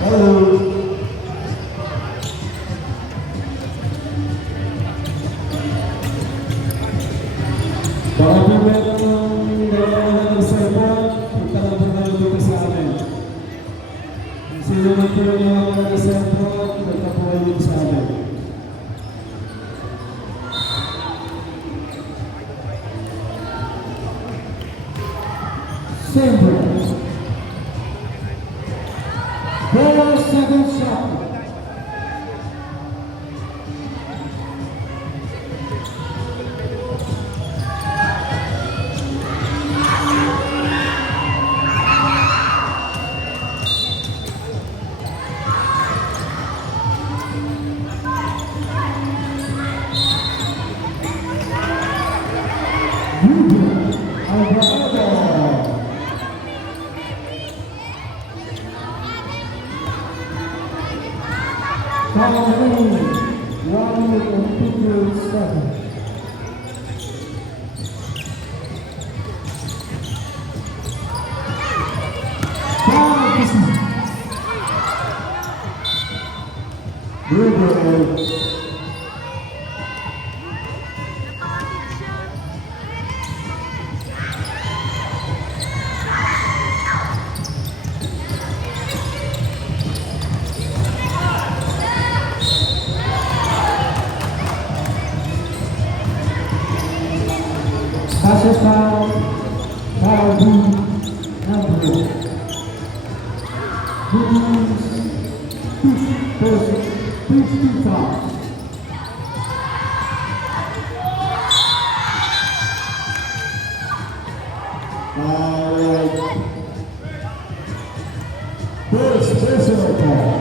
Hello. Baka po meron ng dalawa na reserva, punta lang po kayo dito sa amin. Kung sino man po yung mga reserva, punta po kayo dito sa amin. Sempre. 4 seconds shot. Passes foul, foul number. Two fouls. Personal foul.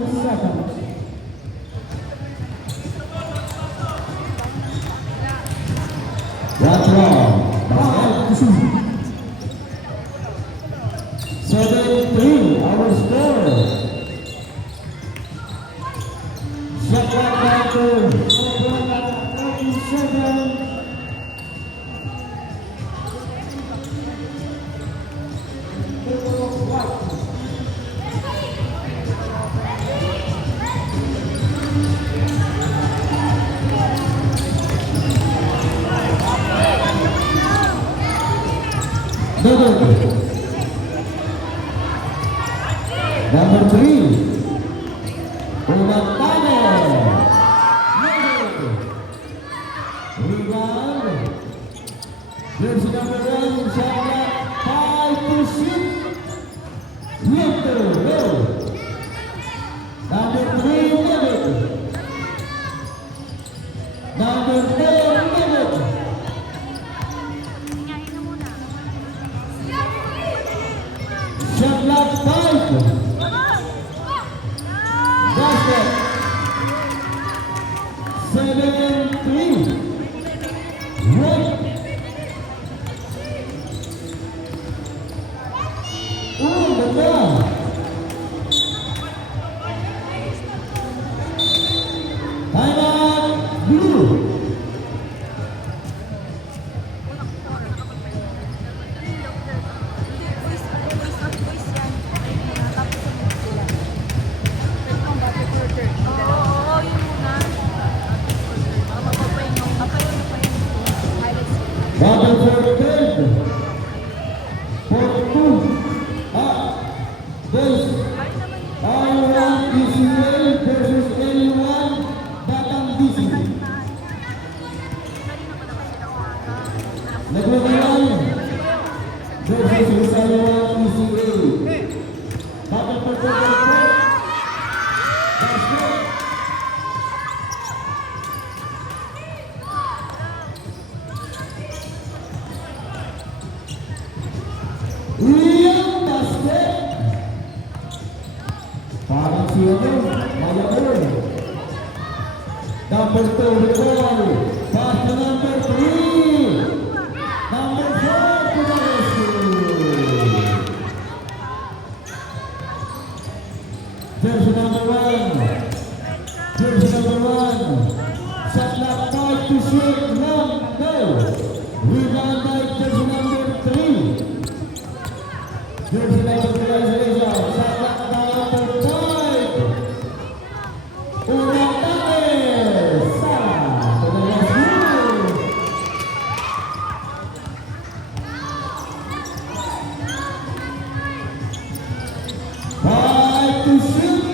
seconds. That's wrong. 7-3, our score. Shot clock back to 37. Number 3, Umatane. Rebound. Jersey number 1, Shaka, 5 to 6. Winter, go. Number 3, David. Number 10, David. Shot clock 5. Basket. 7-3. Right. Ganda. Timeout, Blue. Battle for third. For 2. This R1 DCA versus L1 Batang DC. Naglabayan versus L1 DCA. Battle for third. Basket. William basket. Parang siya din. Malabor. Number 2 recall. Pass to number 3. Number 4 to the rescue. Jersey number 1. Jersey number 1. Shot clock 5 to 6. Long go. Rebound by jersey number 3. Jersey number 3 isolation. Shot clock down to 5. Umatake. Sara to the rescue. Five to shoot.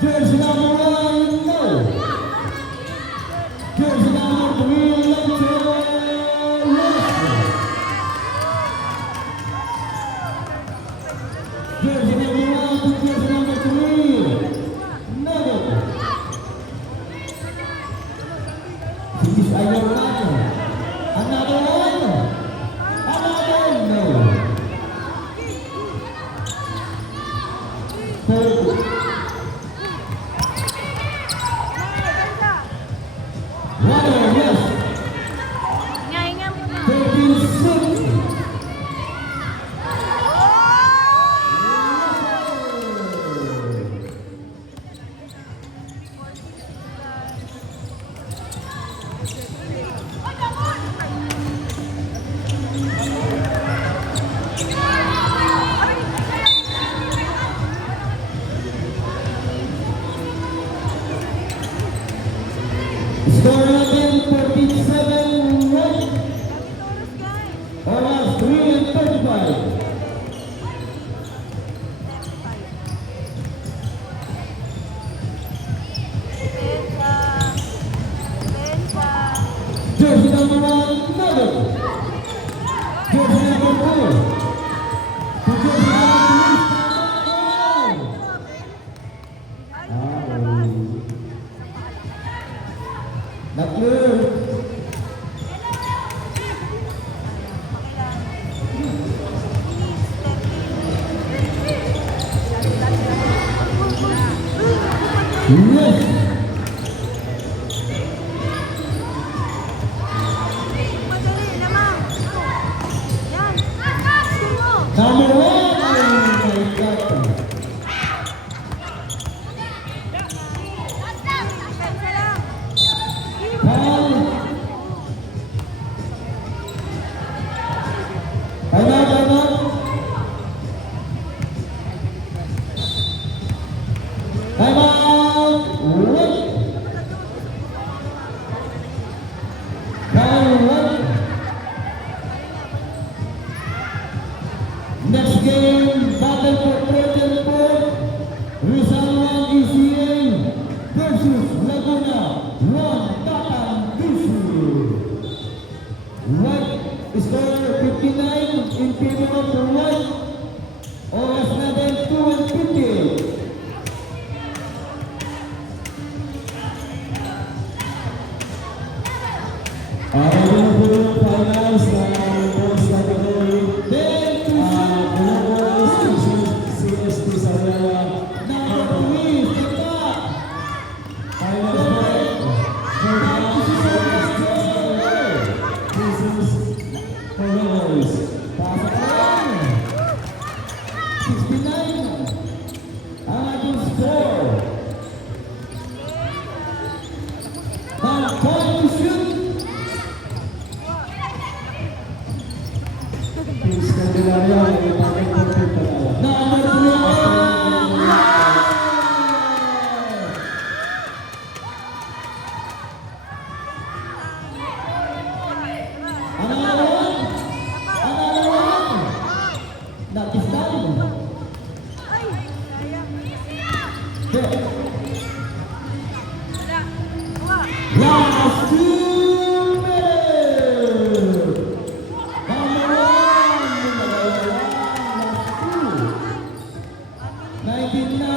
Jersey number 1, no. Jersey number 3, Lente. Jersey number 1 to jersey number 3. No. This is Ayornado. Another one. Another no. Third. Runner, yes. 36. Score again 47 right. Oras 3:35. Jersey number 1, Nugget. Jersey number 2. To jersey number 3. Naklu. Yes! Madali naman. Yan. Gusto mo. Number 1! Oh my God! Pensa lang. Foul! Time out, time out! Time out! Wait! Foul, wait! Next game, battle for President Sport, Rizal 1 ECA versus Laguna 1 Batang Bisu. White score 59 in favor of the White. Oras natin 2 and 50. Ano po yung finals na boys category? Then, boys, CST Sariaya. Number 3, Teka! Final point. This is for the boys. Pasok ka lang. 69. Ang ating score. Ang point to shoot. Pins Candelaria, ipakit po po pala. Number 3! Ang alawan! Ang alawan! Nakistan! Ay. Sayang. Wala. Kuha. Last 2 minutes! Number 1! Last 2! 99